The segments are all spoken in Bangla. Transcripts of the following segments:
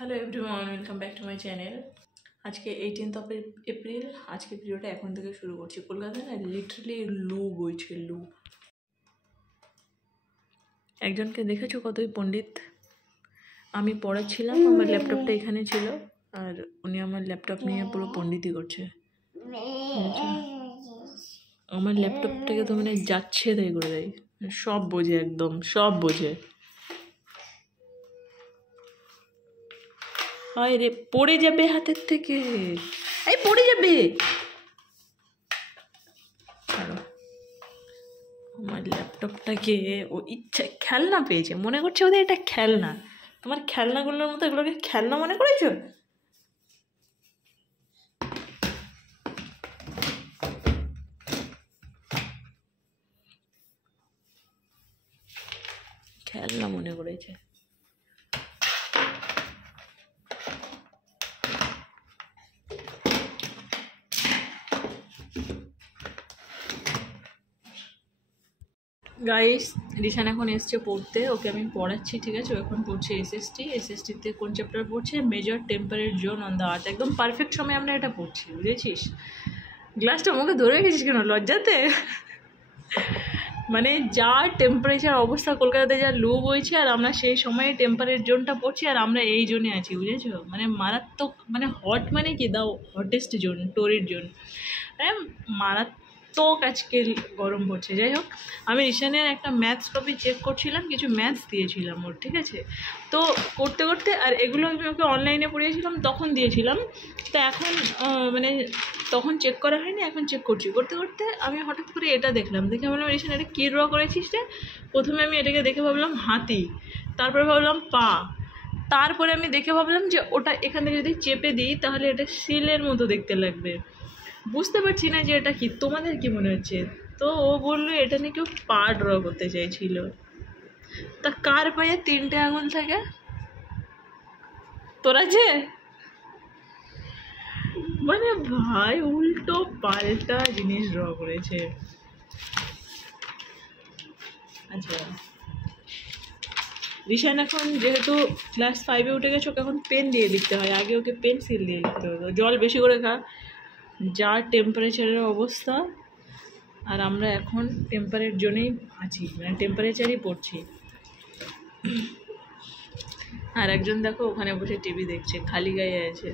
Hello everyone, welcome back to my channel. আজকে 18th এপ্রিল। আজকে ভিডিওটা এখন থেকে শুরু করছি। কলকাতায় না লিটারালি লু বইছে, লু। একজনকে দেখেছো কতই পণ্ডিত। আমি পড়াচ্ছিলাম, আমার ল্যাপটপটা এখানে ছিল, আর উনি আমার ল্যাপটপ নিয়ে পুরো পণ্ডিতই করছে। আমার ল্যাপটপটাকে তো মানে যাচ্ছে তাই করে দেয়, সব বোঝে, একদম সব বোঝে। হায় রে, পড়ে যাবে হাতের থেকে, এই পড়ে যাবে। আমার ল্যাপটপটাকে ও ইচ্ছা খেলনা পেয়েছে, মনে করছে ওদের এটা খেলনা। তোমার খেলনাগুলোর মতো এগুলোকে খেলনা মনে করেছো? খেলনা মনে করেছে। গাইস, রিশান এখন এসছে পড়তে, ওকে আমি পড়াচ্ছি, ঠিক আছে? ও এখন পড়ছে এসএসটিতে কোন চ্যাপ্টার পড়ছে? Major temperate zone on the earth. একদম পারফেক্ট সময় আমরা এটা পড়ছি, বুঝেছিস? গ্লাসটা মুখে ধরে রেখেছিস কেন, লজ্জাতে? মানে যা টেম্পারেচার অবস্থা কলকাতাতে, যা লু বইছে, আর আমরা সেই সময়ে টেম্পারেট জোনটা পড়ছি, আর আমরা এই জোনে আছি, বুঝেছো? মানে মারাত্মক, মানে হট মানে কি, দাও হটেস্ট জোন, টোরিড জোন, মানে মারাত্মক আজকে গরম পড়ছে। যাই হোক, আমি রিশানের একটা ম্যাথস কপি চেক করছিলাম, কিছু ম্যাথস দিয়েছিলাম ওর, ঠিক আছে? তো করতে করতে, আর এগুলো আমি ওকে অনলাইনে পড়িয়েছিলাম, তখন দিয়েছিলাম। তো এখন মানে তখন চেক করা হয়নি, এখন চেক করছি। করতে করতে আমি হঠাৎ করে এটা দেখলাম, দেখে ভাবলাম রিশান এটা কী ড্র করেছিস রে? প্রথমে আমি এটাকে দেখে ভাবলাম হাতি, তারপরে ভাবলাম পা, তারপরে আমি দেখে ভাবলাম যে ওটা এখান থেকে যদি চেপে দিই তাহলে এটা সিলের মতো দেখতে লাগবে। বুঝতে পারছি না যে এটা কি, তোমাদের কি মনে হচ্ছে? তো ও বললো এটা নিয়ে কেউ পা ড্র করতে চাইছিল। তা কার পায়ে 3টে আঙুল থাকে? তোর আছে? মানে ভাই উল্টো পাল্টা জিনিস ড্র করেছে। আচ্ছা, রিশান এখন যেহেতু ক্লাস 5-এ উঠে গেছে, ওকে এখন পেন দিয়ে লিখতে হয়, আগে ওকে পেন্সিল দিয়ে লিখতে হতো। জল বেশি করে খা, যা টেম্পারেচারের অবস্থা। আর আমরা এখন টেম্পারেট জোনেই আছি, মানে টেম্পারেচারই পড়ছি। আর একজন দেখো ওখানে বসে টিভি দেখছে, খালি গায়ে আছে।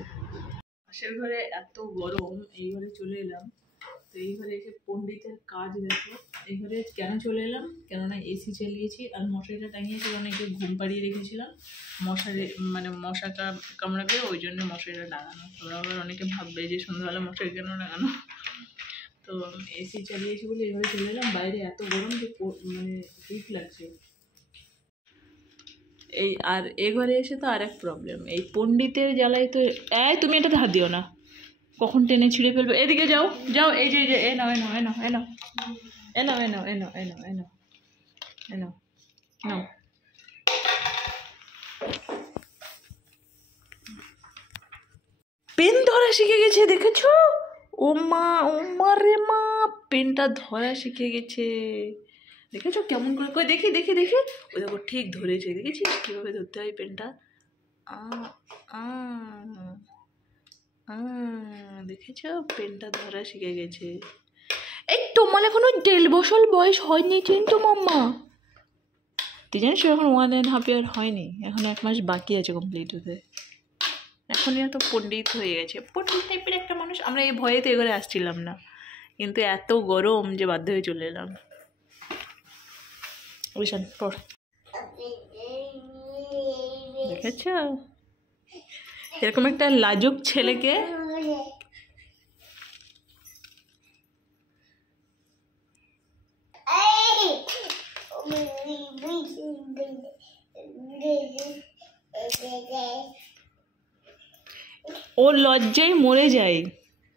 পাশের ঘরে এত গরম, এই ঘরে চলে এলাম। তো এই ঘরে এসে পণ্ডিতের কাজ দেখো। এই ঘরে কেন চলে এলাম? কেননা এসি চালিয়েছি, আর মশারিটা টাঙিয়েছি, কারণ একে ঘুম পাড়িয়ে রেখেছিলাম। মশারি মানে মশা কামড়াবে, ওই জন্য মশারিটা টাঙানো। তোমরা আবার অনেকে ভাববে যে সন্ধ্যাবেলা মশারি কেন টাঙানো। তো এসি চালিয়েছি বলে এই ঘরে চলে এলাম। বাইরে এত গরম যে মানে হিট লাগছে। এই আর এ ঘরে এসে তো আর এক প্রবলেম, এই পণ্ডিতের জ্বালায় তো। তুমি এটাতে হাত দিও না, কখন টেনে ছিঁড়ে ফেলবে। এদিকে যাও যাও, এই যে এ নাও এ নাও এ নাও এ নাও এ নাও এ নাও এ নাও এ নাও এ নাও এ নাও নাও। পেন ধরা শিখে গেছে, দেখেছো? ও মা রে মা, পেনটা ধরা শিখে গেছে, দেখেছো কেমন করে? কই দেখি দেখি দেখি, ওই দেখো ঠিক ধরেছে, দেখেছিস কীভাবে ধরতে হয় পেনটা? দেখেছো, পেনটা ধরা শিখে গেছে। এই তোমার এখনো 1.5 বছর বয়স হয়নি কিন্তু মাম্মা, তুই জানিস এখন 1.5 year হয়নি, এখন 1 মাস বাকি আছে কমপ্লিট হতে। এখনই এত পণ্ডিত হয়ে গেছে, পণ্ডিত টাইপের একটা মানুষ। আমরা এই ভয়েতে এগোরে আসছিলাম না, কিন্তু এত গরম যে বাধ্য হয়ে চলে এলাম। রিশান পড়, দেখেছ এরকম একটা লাজুক ছেলেকে। ও লজ্জায় মরে যায়।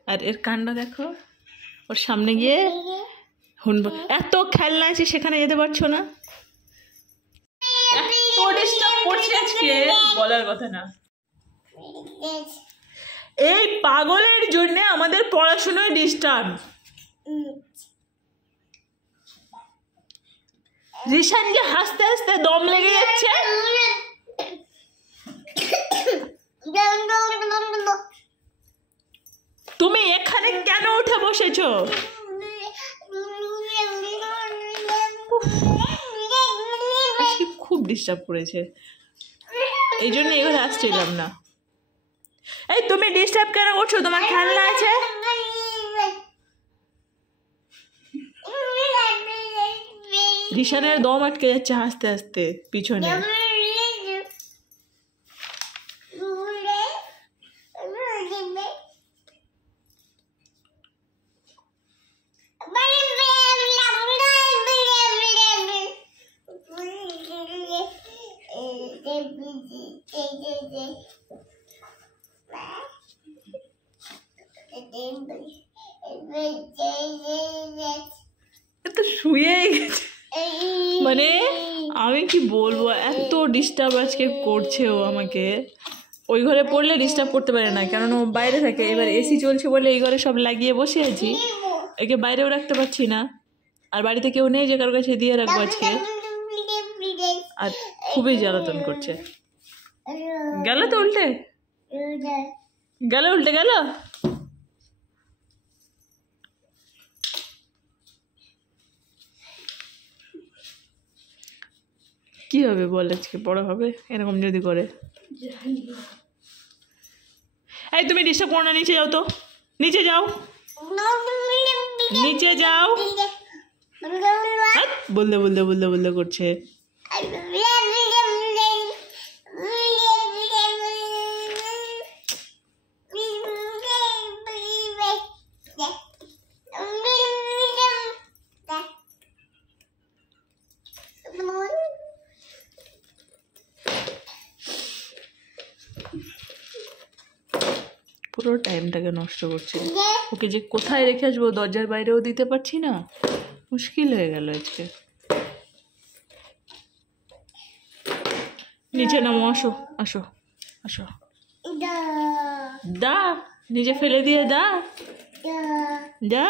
আর এর কাণ্ড দেখো, ওর সামনে গিয়ে হুনবো, এত খেলনা আছে সেখানে যেতে পারছো না। আজকে বলার কথা না, এই পাগলের জন্য আমাদের পড়াশোনায় ডিস্টার্ব। রিশান যে হাসতে হাসতে দম লেগে যাচ্ছে। আরে কেন উঠে বসেছো? আজকে খুব ডিস্টার্ব করেছে, এই জন্য এখানে আসছিলাম না। এই তুমি ডিস্টার্ব কেন করছো? তোমার খেলনা আছে। রিশানের দম আটকে যাচ্ছে হাসতে হাসতে পিছনে। তো শুয়ে গেছে, মানে আমি কি বলবো, এত ডিস্টার্ব আজকে করছে ও আমাকে। ওই ঘরে পড়লে ডিস্টার্ব করতে পারে না, কারণ ও বাইরে থাকে। এবার এসি চলছে বলে এই ঘরে সব লাগিয়ে বসে আছি, একে বাইরেও রাখতে পারছি না। আর বাড়িতে কেউ নেই যে কারোর কাছে দিয়ে রাখবো আজকে, আর খুবই জ্বালাতন করছে। গেল তো উল্টে গেল, উল্টে গেল। কি হবে বল, আজকে বড় হবে এরকম যদি করে? এই তুমি ডিস্টার্ব করো না, নিচে যাও তো, নিচে যাও, নিচে যাও। বললে বললে বললে বললে করছে। পুরো টাইমটাকে নষ্ট করছি। ওকে যে কোথায় রেখে আসবো, দরজার বাইরেও দিতে পারছি না, মুশকিল হয়ে গেল আজকে। নিচে নামো, আসো আসো আসো। দা নিচে ফেলে দিয়ে দা দা।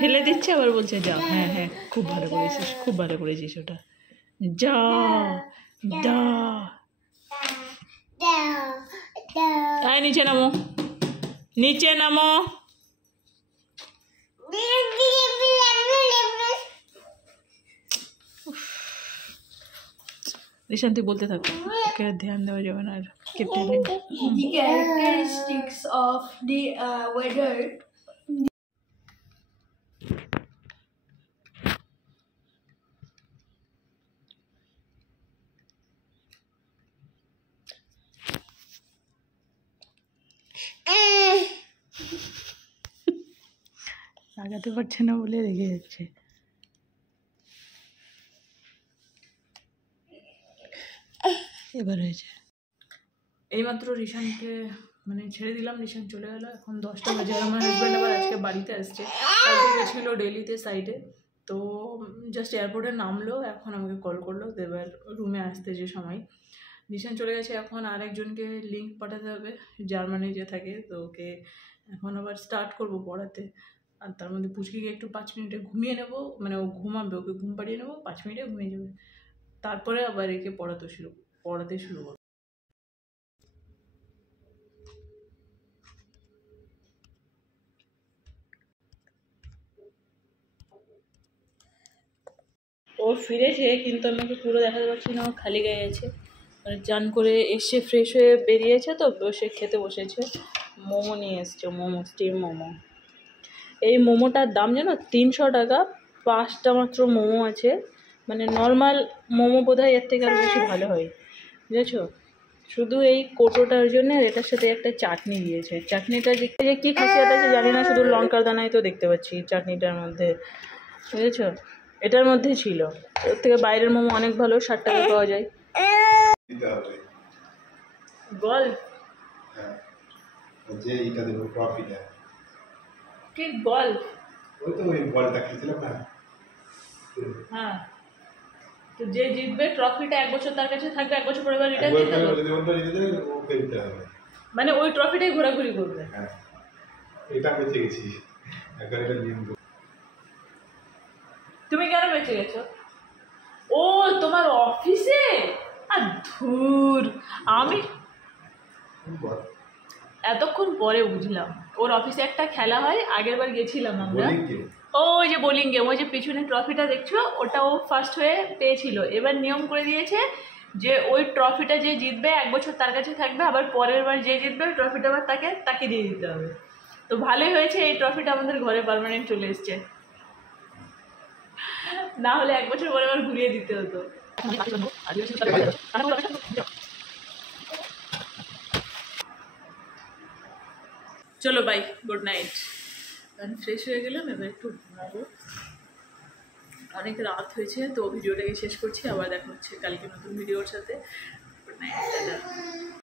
ফেলে দিচ্ছে আবার বলছে যাও। হ্যাঁ হ্যাঁ, খুব ভালো করেছিস, খুব ভালো করেছিস ওটা। যা দা, তাই নিচে নামো, নিচে নামো। রিশান তুই বলতে থাকো, ওকে ধ্যান দেওয়া যাবে না আর। The characteristics of the weather. লাগাতে পারছে না বলে রেগে যাচ্ছে। এবার হয়েছে। এইমাত্র রিশানকে মানে ছেড়ে দিলাম, রিশান চলে গেলো। এখন 10টা বাজে। আর আমার হাজব্যান্ড আবার আজকে বাড়িতে আসছে, কালকে গেছিলো দিল্লিতে সাইডে। তো জাস্ট এয়ারপোর্টে নামলো, এখন আমাকে কল করলো এবার রুমে আসতে যে সময়। রিশান চলে গেছে, এখন আরেকজনকে লিঙ্ক পাঠাতে হবে জার্মানি যে থাকে, তো ওকে এখন আবার স্টার্ট করবো পড়াতে। আর তার মধ্যে পুচকিকে একটু 5 মিনিটে ঘুমিয়ে নেবো, মানে ও ঘুমাবে, ওকে ঘুম পাড়িয়ে নেবো, 5 মিনিটে ঘুমিয়ে যাবে। তারপরে আবার একে পড়াতে শুরু করবো। ও ফিরেছে, কিন্তু আমাকে পুরো দেখাতে পারছি না, ও খালি গায়ে আছে। মানে চান করে এসে ফ্রেশ হয়ে বেরিয়েছে, তো বসে খেতে বসেছে। মোমো নিয়ে এসছে, মোমো, স্টিম মোমো। এই মোমোটার দাম জানো 300 টাকা, 5টা মাত্র মোমো আছে। মানে নর্মাল মোমো বোধহয় এর থেকে আরও বেশি ভালো হয়, বুঝেছো? শুধু এই কোটোটার জন্য আর এটার সাথে একটা চাটনি দিয়েছে। চাটনিটা যে কী খাসিয়াত আছে জানি না, শুধু লঙ্কার দানাই তো দেখতে পাচ্ছি চাটনিটার মধ্যে, বুঝেছো? এটার মধ্যেই ছিল। ওর থেকে বাইরের মোমো অনেক ভালো, 60 টাকা পাওয়া যায়। গল্ফ যে এইটা দেবো ট্রফিটা, কি গল্ফ? ওই তো ওই বলটা খেলছিলাম না। হ্যাঁ, তো যে জিতবে ট্রফিটা 1 বছর তার কাছে থাকবে, 1 বছর পরে আবার রিটার্ন দিতে হবে। যদি ওটা জিতে যায় ওকে দিতে হবে, মানে ওই ট্রফিটাই ঘোরাঘুরি করবে। হ্যাঁ, এটা বেঁচে গেছি, এখন এটা নিয়ম। তুমি কেন বেঁচে গেছো? ও তোমার অফিসে? আর ধুর, আমি এতক্ষণ পরে বুঝলাম ওর অফিসে একটা খেলা হয়, আগের বার গেছিলাম আমরা। ওই যে বোলিং গেম, ওই যে পিছনে ট্রফিটা দেখছো, ওটা ও ফার্স্ট হয়ে পেয়েছিল। এবার নিয়ম করে দিয়েছে যে ওই ট্রফিটা যে জিতবে 1 বছর তার কাছে থাকবে, আবার পরের বার যে জিতবে ওই ট্রফিটা আবার তাকে দিয়ে দিতে হবে। তো ভালোই হয়েছে, এই ট্রফিটা আমাদের ঘরে পার্মানেন্ট চলে এসছে, না হলে 1 বছর পরে আবার ঘুরিয়ে দিতে হতো। চলো বাই, গুড নাইট। আমি ফ্রেশ হয়ে গেলাম, এবার একটু ঘুমাবো, অনেক রাত হয়েছে। তো ভিডিওটাকে শেষ করছি, আবার দেখা হচ্ছে কালকে নতুন ভিডিওর সাথে। Good night.